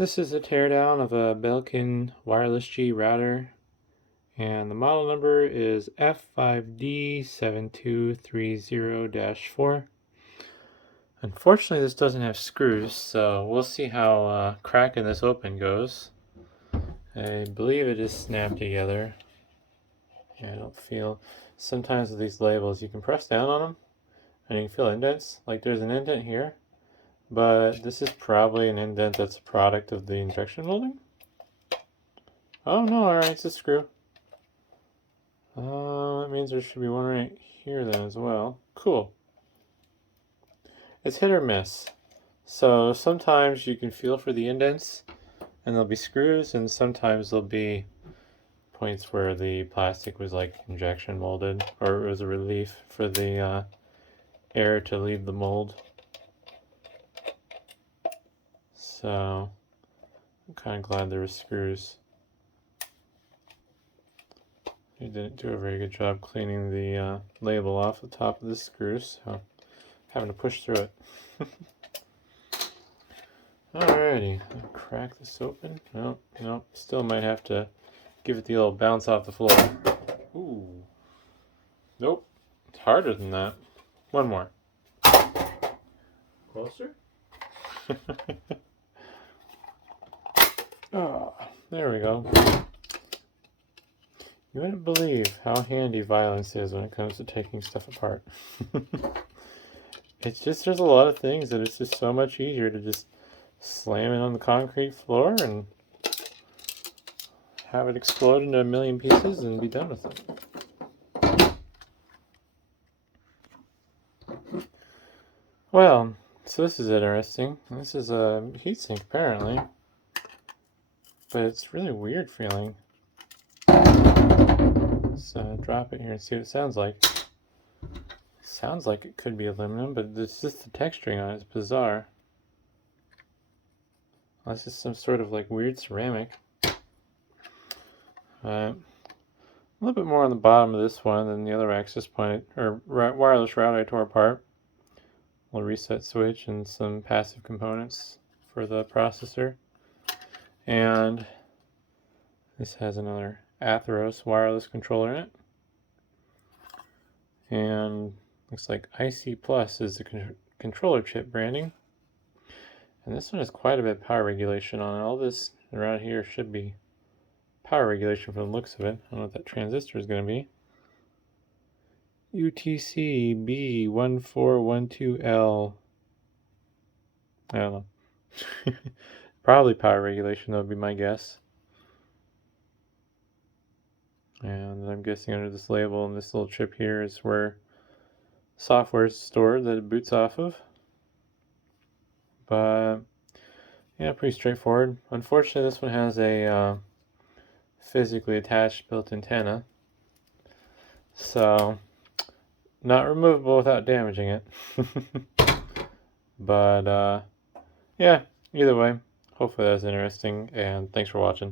This is a teardown of a Belkin wireless G router, and the model number is F5D7230-4. Unfortunately, this doesn't have screws, so we'll see how cracking this open goes. I believe it is snapped together. Yeah, I don't feel... Sometimes with these labels, you can press down on them, and you can feel indents. Like there's an indent here, but this is probably an indent that's a product of the injection molding. Oh no, alright, it's a screw. That means there should be one right here then as well. Cool. It's hit or miss. So sometimes you can feel for the indents and there'll be screws, and sometimes there'll be points where the plastic was like injection molded, or it was a relief for the air to leave the mold. So I'm kind of glad there were screws. He didn't do a very good job cleaning the label off the top of the screws, so having to push through it. Alrighty, I'll crack this open. Nope, still might have to give it the old bounce off the floor. Ooh. Nope, it's harder than that. One more. Closer? Oh, there we go. You wouldn't believe how handy violence is when it comes to taking stuff apart. It's just, there's a lot of things that it's just so much easier to just slam it on the concrete floor and have it explode into a million pieces and be done with it. Well, so this is interesting. This is a heatsink apparently, but it's really weird feeling. Let's drop it here and see what it sounds like. It sounds like it could be aluminum, but it's just the texturing on it is bizarre. This is some sort of like weird ceramic. A little bit more on the bottom of this one than the other access point or wireless router I tore apart. A little reset switch and some passive components for the processor. And this has another Atheros wireless controller in it. And looks like IC Plus is the controller chip branding. And this one has quite a bit of power regulation on it. All this around here should be power regulation from the looks of it. I don't know what that transistor is going to be. UTC B1412L. I don't know. Probably power regulation, that would be my guess. And I'm guessing under this label and this little chip here is where software is stored that it boots off of. But yeah, pretty straightforward. Unfortunately, this one has a physically attached built antenna, so not removable without damaging it. But yeah, either way, hopefully that was interesting, and thanks for watching.